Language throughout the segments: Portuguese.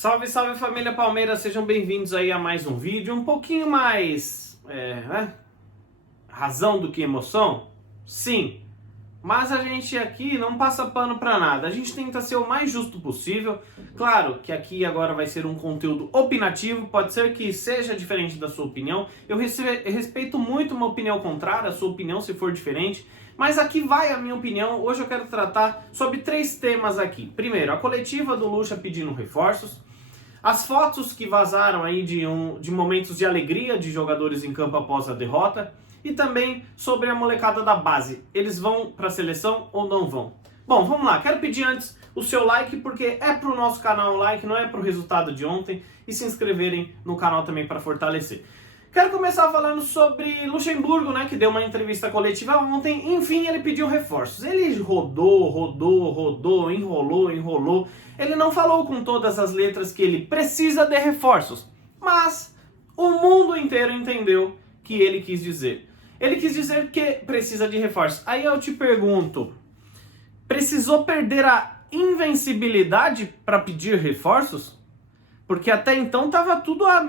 Salve, salve família Palmeiras, sejam bem-vindos aí a mais um vídeo, um pouquinho mais, razão do que emoção? Sim, mas a gente aqui não passa pano pra nada, a gente tenta ser o mais justo possível. Claro que aqui agora vai ser um conteúdo opinativo, pode ser que seja diferente da sua opinião, eu respeito muito uma opinião contrária, a sua opinião se for diferente, mas aqui vai a minha opinião. Hoje eu quero tratar sobre 3 temas aqui. Primeiro, a coletiva do Lucha pedindo reforços, as fotos que vazaram aí de momentos de alegria de jogadores em campo após a derrota, e também sobre a molecada da base. Eles vão para a seleção ou não vão? Bom, vamos lá. Quero pedir antes o seu like, porque é pro nosso canal o like, não é pro resultado de ontem, e se inscreverem no canal também para fortalecer. Quero começar falando sobre Luxemburgo, né, que deu uma entrevista coletiva ontem. Enfim, ele pediu reforços. Ele rodou, enrolou. Ele não falou com todas as letras que ele precisa de reforços, mas o mundo inteiro entendeu que ele quis dizer. Ele quis dizer que precisa de reforços. Aí eu te pergunto, precisou perder a invencibilidade para pedir reforços? Porque até então tava tudo a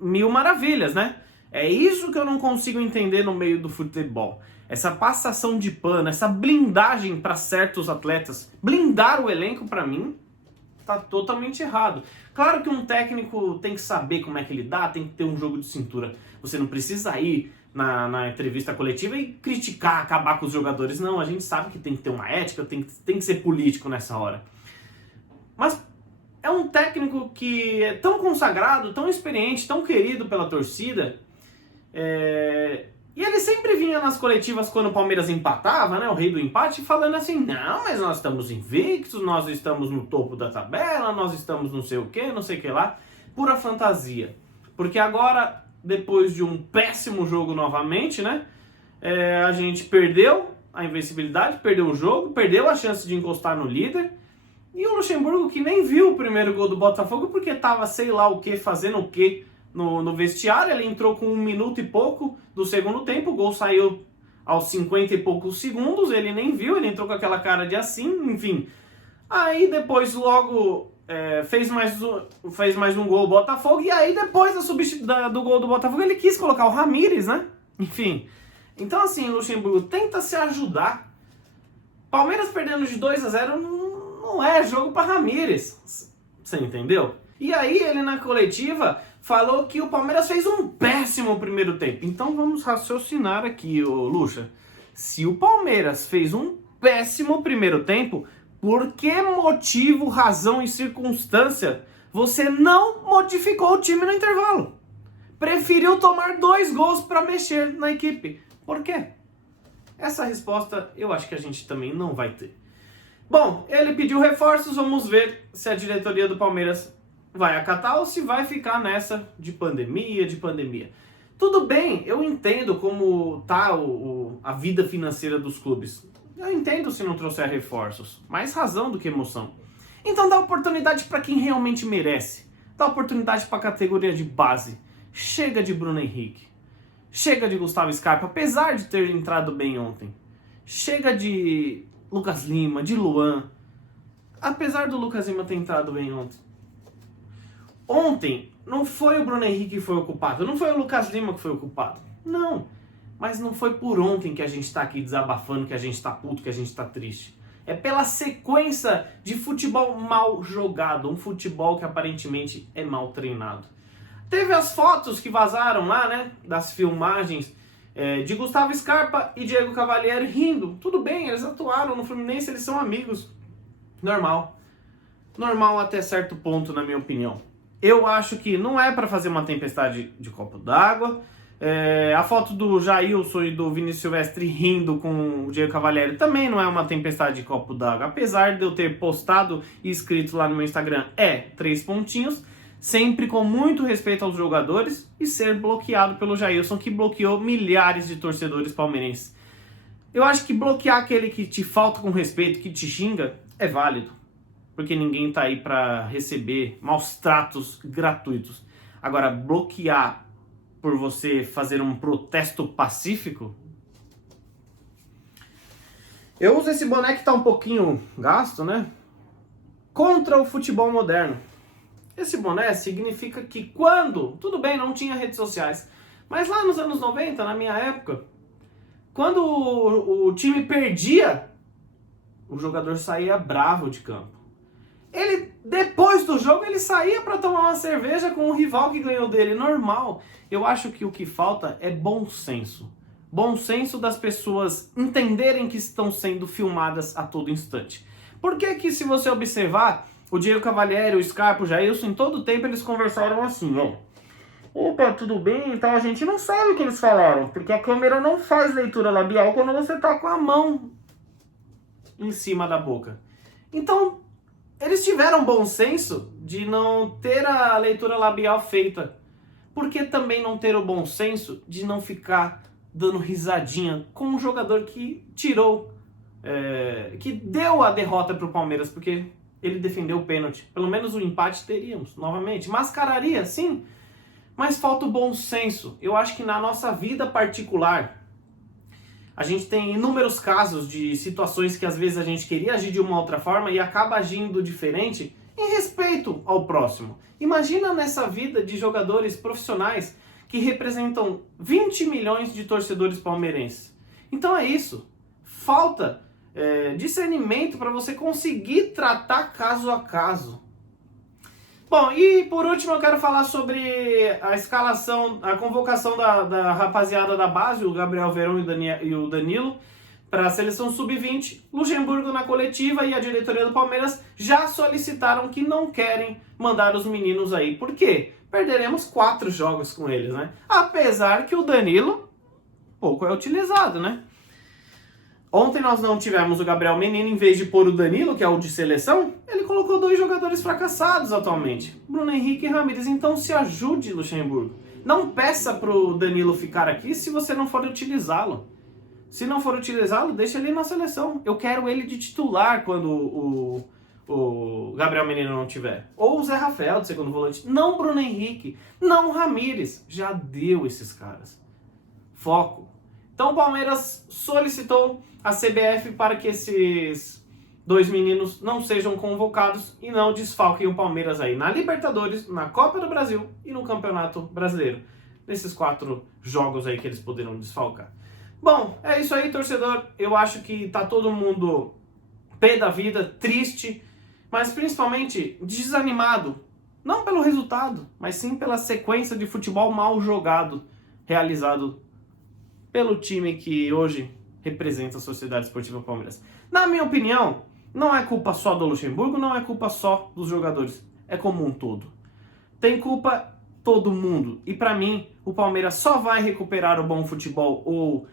mil maravilhas, né? É isso que eu não consigo entender no meio do futebol. Essa passação de pano, essa blindagem para certos atletas. Blindar o elenco, para mim, tá totalmente errado. Claro que um técnico tem que saber como é que ele dá, tem que ter um jogo de cintura. Você não precisa ir na entrevista coletiva e criticar, acabar com os jogadores. Não, a gente sabe que tem que ter uma ética, tem que ser político nessa hora. Mas é um técnico que é tão consagrado, tão experiente, tão querido pela torcida. E ele sempre vinha nas coletivas quando o Palmeiras empatava, né, o rei do empate, falando assim: não, mas nós estamos invictos, nós estamos no topo da tabela, nós estamos não sei o que lá. Pura fantasia. Porque agora, depois de um péssimo jogo novamente, né, a gente perdeu a invencibilidade, perdeu o jogo, perdeu a chance de encostar no líder. E o Luxemburgo, que nem viu o primeiro gol do Botafogo porque tava sei lá o que, fazendo o que no vestiário. Ele entrou com 1 minuto e pouco do segundo tempo, o gol saiu aos 50 e poucos segundos, ele nem viu, ele entrou com aquela cara de assim, enfim. Aí depois logo fez mais um gol o Botafogo, e aí depois do gol do Botafogo ele quis colocar o Ramires, né? Enfim, então assim, Luxemburgo, tenta se ajudar. Palmeiras perdendo de 2-0 não é jogo para Ramires, você entendeu? E aí ele na coletiva falou que o Palmeiras fez um péssimo primeiro tempo. Então vamos raciocinar aqui, ô Luxa. Se o Palmeiras fez um péssimo primeiro tempo, por que motivo, razão e circunstância você não modificou o time no intervalo? Preferiu tomar 2 gols para mexer na equipe. Por quê? Essa resposta eu acho que a gente também não vai ter. Bom, ele pediu reforços, vamos ver se a diretoria do Palmeiras vai acatar ou se vai ficar nessa de pandemia. Tudo bem, eu entendo como tá a vida financeira dos clubes. Eu entendo se não trouxer reforços. Mais razão do que emoção. Então dá oportunidade para quem realmente merece. Dá oportunidade para a categoria de base. Chega de Bruno Henrique. Chega de Gustavo Scarpa, apesar de ter entrado bem ontem. Chega de Lucas Lima, de Luan. Apesar do Lucas Lima ter entrado bem ontem. Ontem não foi o Bruno Henrique que foi o culpado, não foi o Lucas Lima que foi o culpado. Não, mas não foi por ontem que a gente tá aqui desabafando, que a gente tá puto, que a gente tá triste. É pela sequência de futebol mal jogado, um futebol que aparentemente é mal treinado. Teve as fotos que vazaram lá, né, das filmagens de Gustavo Scarpa e Diego Cavalieri rindo. Tudo bem, eles atuaram no Fluminense, eles são amigos. Normal. Normal até certo ponto, na minha opinião. Eu acho que não é para fazer uma tempestade de copo d'água. A foto do Jailson e do Vinícius Silvestre rindo com o Diego Cavalieri também não é uma tempestade de copo d'água. Apesar de eu ter postado e escrito lá no meu Instagram, 3 pontinhos, sempre com muito respeito aos jogadores, e ser bloqueado pelo Jailson, que bloqueou milhares de torcedores palmeirenses. Eu acho que bloquear aquele que te falta com respeito, que te xinga, é válido. Porque ninguém tá aí para receber maus tratos gratuitos. Agora, bloquear por você fazer um protesto pacífico... Eu uso esse boné que tá um pouquinho gasto, né? Contra o futebol moderno. Esse boné significa que quando, tudo bem, não tinha redes sociais, mas lá nos anos 90, na minha época, quando o time perdia, o jogador saía bravo de campo. Ele, depois do jogo, ele saía para tomar uma cerveja com o rival que ganhou dele, normal. Eu acho que o que falta é bom senso. Bom senso das pessoas entenderem que estão sendo filmadas a todo instante. Por que que, se você observar, o Diego Cavalieri, o Scarpa, o Jailson, em todo tempo eles conversaram assim, ó. Opa, tudo bem? Então a gente não sabe o que eles falaram, porque a câmera não faz leitura labial quando você tá com a mão em cima da boca. Então, eles tiveram bom senso de não ter a leitura labial feita. Por que também não ter o bom senso de não ficar dando risadinha com um jogador que tirou, que deu a derrota para o Palmeiras, porque ele defendeu o pênalti. Pelo menos o empate teríamos, novamente. Mascararia, sim, mas falta o bom senso. Eu acho que na nossa vida particular, a gente tem inúmeros casos de situações que às vezes a gente queria agir de uma outra forma e acaba agindo diferente em respeito ao próximo. Imagina nessa vida de jogadores profissionais que representam 20 milhões de torcedores palmeirenses. Então é isso. Falta discernimento para você conseguir tratar caso a caso. Bom, e por último eu quero falar sobre a escalação, a convocação da rapaziada da base, o Gabriel Veron e o Danilo, para a seleção sub-20. Luxemburgo na coletiva e a diretoria do Palmeiras já solicitaram que não querem mandar os meninos aí. Por quê? Perderemos 4 jogos com eles, né? Apesar que o Danilo pouco é utilizado, né? Ontem nós não tivemos o Gabriel Menino, em vez de pôr o Danilo, que é o de seleção, ele colocou 2 jogadores fracassados atualmente, Bruno Henrique e Ramires. Então se ajude, Luxemburgo. Não peça pro Danilo ficar aqui se você não for utilizá-lo. Se não for utilizá-lo, deixa ele na seleção. Eu quero ele de titular quando o Gabriel Menino não tiver. Ou o Zé Rafael, de segundo volante. Não Bruno Henrique, não Ramires. Já deu esses caras. Foco. Então o Palmeiras solicitou a CBF para que esses 2 meninos não sejam convocados e não desfalquem o Palmeiras aí na Libertadores, na Copa do Brasil e no Campeonato Brasileiro. Nesses 4 jogos aí que eles poderão desfalcar. Bom, é isso aí, torcedor. Eu acho que tá todo mundo pé da vida, triste, mas principalmente desanimado. Não pelo resultado, mas sim pela sequência de futebol mal jogado, realizado pelo time que hoje representa a Sociedade Esportiva Palmeiras. Na minha opinião, não é culpa só do Luxemburgo, não é culpa só dos jogadores, é como um todo. Tem culpa todo mundo. E para mim, o Palmeiras só vai recuperar o bom futebol ou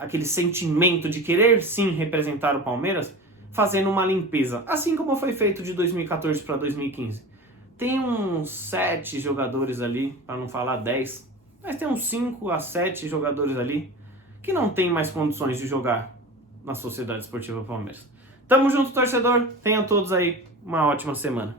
aquele sentimento de querer sim representar o Palmeiras fazendo uma limpeza, assim como foi feito de 2014 para 2015. Tem uns 7 jogadores ali, para não falar 10, mas tem uns 5 a 7 jogadores ali que não tem mais condições de jogar na Sociedade Esportiva Palmeiras. Tamo junto, torcedor. Tenham todos aí uma ótima semana.